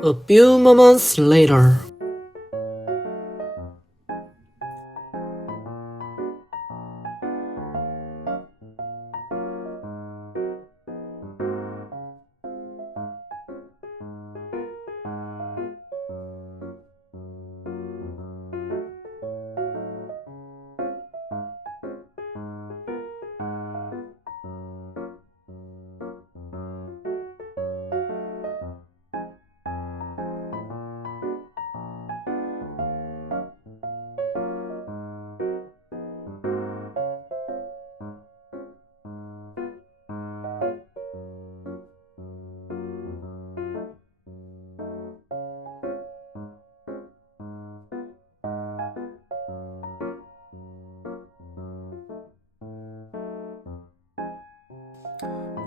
A few moments later.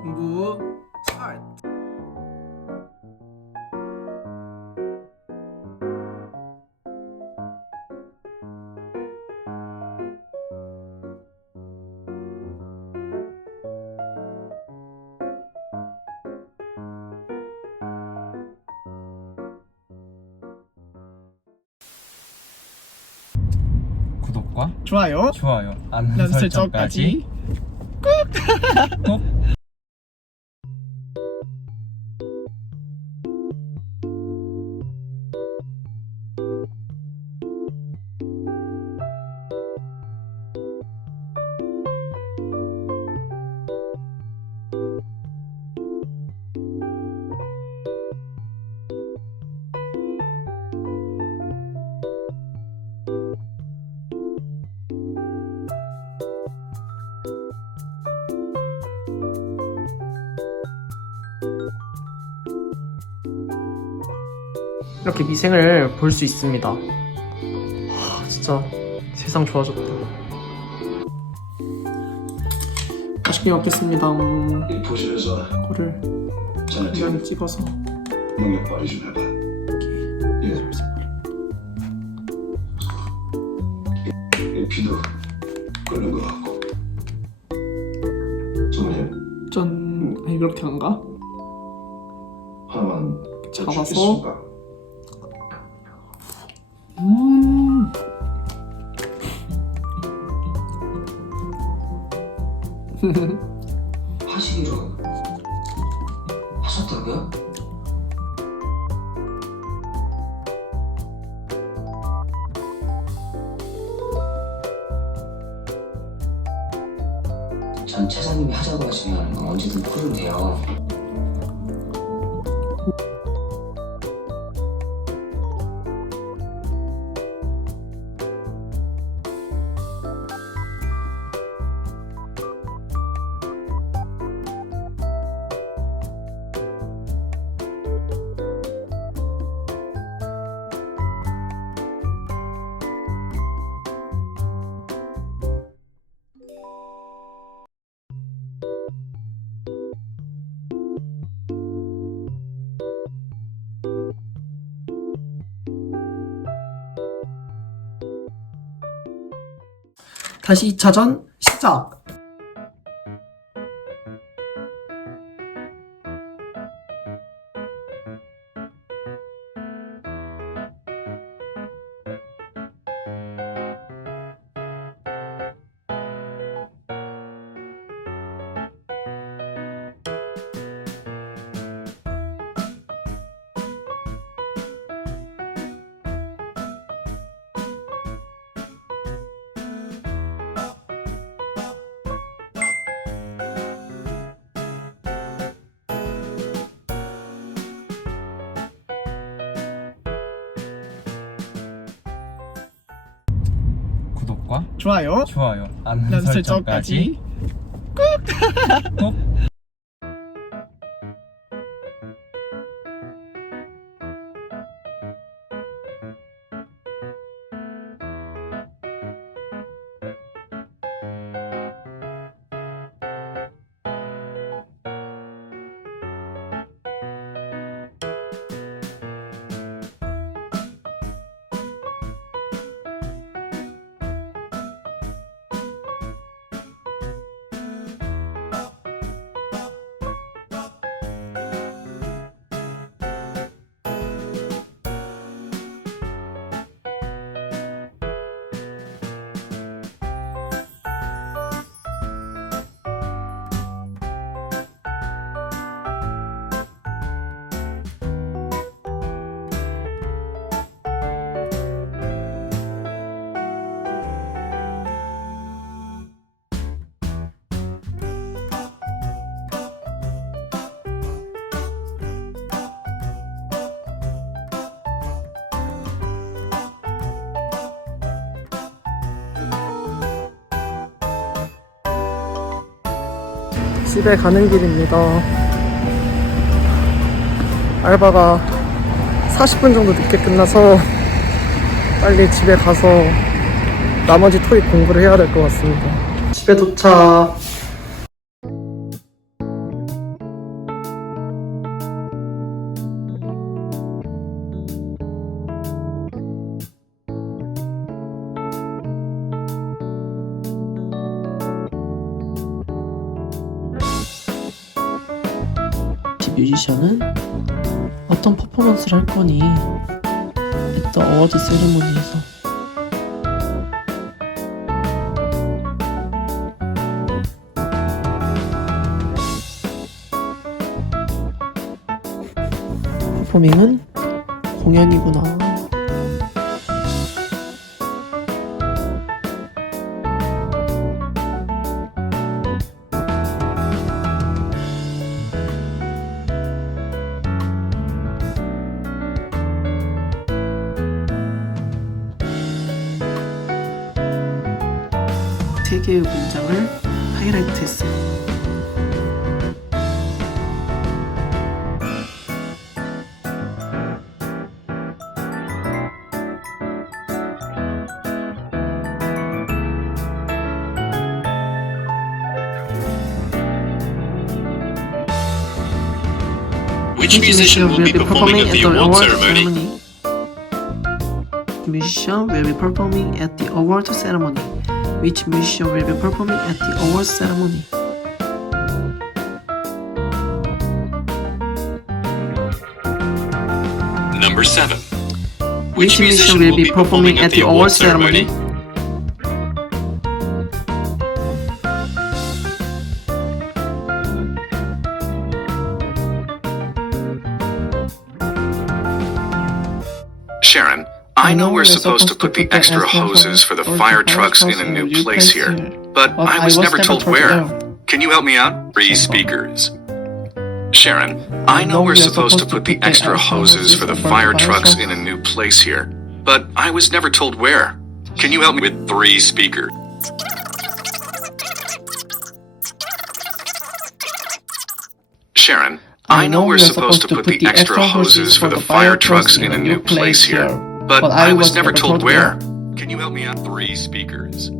공부 스타트. 구독과 좋아요, 알람 설정까지 꼭. 이렇게 미생을 볼 수 있습니다. 진짜 세상 좋아졌다. 맛있게 먹겠습니다. 이 보시면서 이거를 저한테 그냥 찍어서 능력 발휘 좀 해봐. 예. 이 피도 끓는 것 같고. 정말 짠. 아니 그렇게 안 가? 하나만 잡아서. 주겠습니까? 하시기로 하셨다고요? 전 차장님이 하자고 하시면 언제든 푸는데요. 다시 2차전 시작. 구독과 좋아요, 알람 알람 설정까지 설정까지 꾹. 꼭 집에 가는 길입니다. 알바가 40분 정도 늦게 끝나서 빨리 집에 가서 나머지 토익 공부를 해야 될 것 같습니다. 집에 도착. 뮤지션은 어떤 퍼포먼스를 할 거니? at the award 세리머니에서. 퍼포밍은 공연이구나. 세 개의 문장을 하이라이트 했어요. Which musician will be performing at the award ceremony? Musician will be performing at the award ceremony. Which musician will be performing at the award ceremony? Number 7. Which musician will be performing at the award ceremony? Sharon, I know we're supposed to put the extra hoses for the fire trucks in a new place here, but I was never told where. Can you help me out? 3 speakers. Sharon, I know we're supposed to put the extra hoses for the fire trucks in a new place here, but I was never told where. Can you help me with 3 speakers? Sharon, I know we're supposed to put the extra hoses for the fire trucks in a new place here, but I was never told where. Can you help me out? 3 speakers.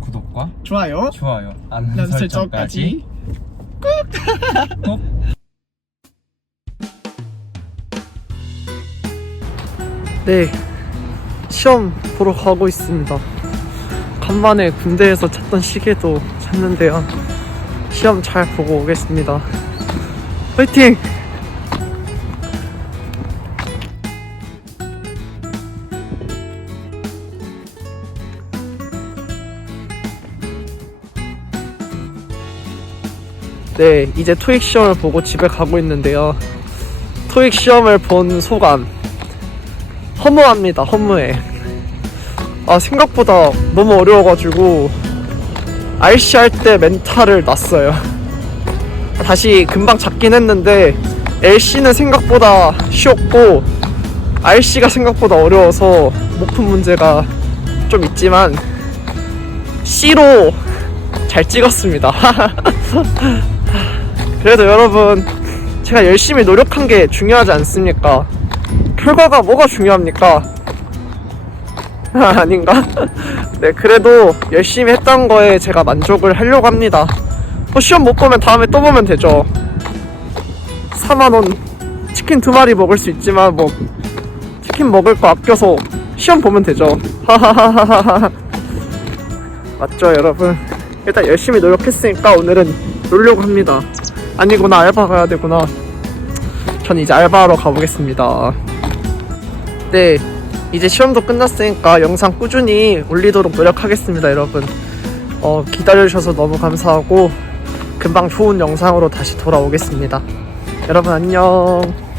구독과 좋아요. 알람 알람 설정까지 설정까지 꼭 네, 시험 보러 가고 있습니다. 간만에 군대에서 찾던 시계도 찾는데요. 시험 잘 보고 오겠습니다. 화이팅! 네, 이제 토익 시험을 보고 집에 가고 있는데요. 토익 시험을 본 소감. 허무합니다, 허무해. 생각보다 너무 어려워가지고 RC 할 때 멘탈을 놨어요. 다시 금방 잡긴 했는데 LC는 생각보다 쉬웠고 RC가 생각보다 어려워서 못 푼 문제가 좀 있지만 C로 잘 찍었습니다. 그래도 여러분, 제가 열심히 노력한 게 중요하지 않습니까? 결과가 뭐가 중요합니까? 아닌가? 네, 그래도 열심히 했던 거에 제가 만족을 하려고 합니다. 시험 못 보면 다음에 또 보면 되죠. 4만원 치킨 2마리 먹을 수 있지만 뭐 치킨 먹을 거 아껴서 시험 보면 되죠. 맞죠, 여러분? 일단 열심히 노력했으니까 오늘은 놀려고 합니다. 아니구나, 알바 가야 되구나. 전 이제 알바하러 가보겠습니다. 네, 이제 시험도 끝났으니까 영상 꾸준히 올리도록 노력하겠습니다, 여러분. 기다려주셔서 너무 감사하고 금방 좋은 영상으로 다시 돌아오겠습니다. 여러분 안녕.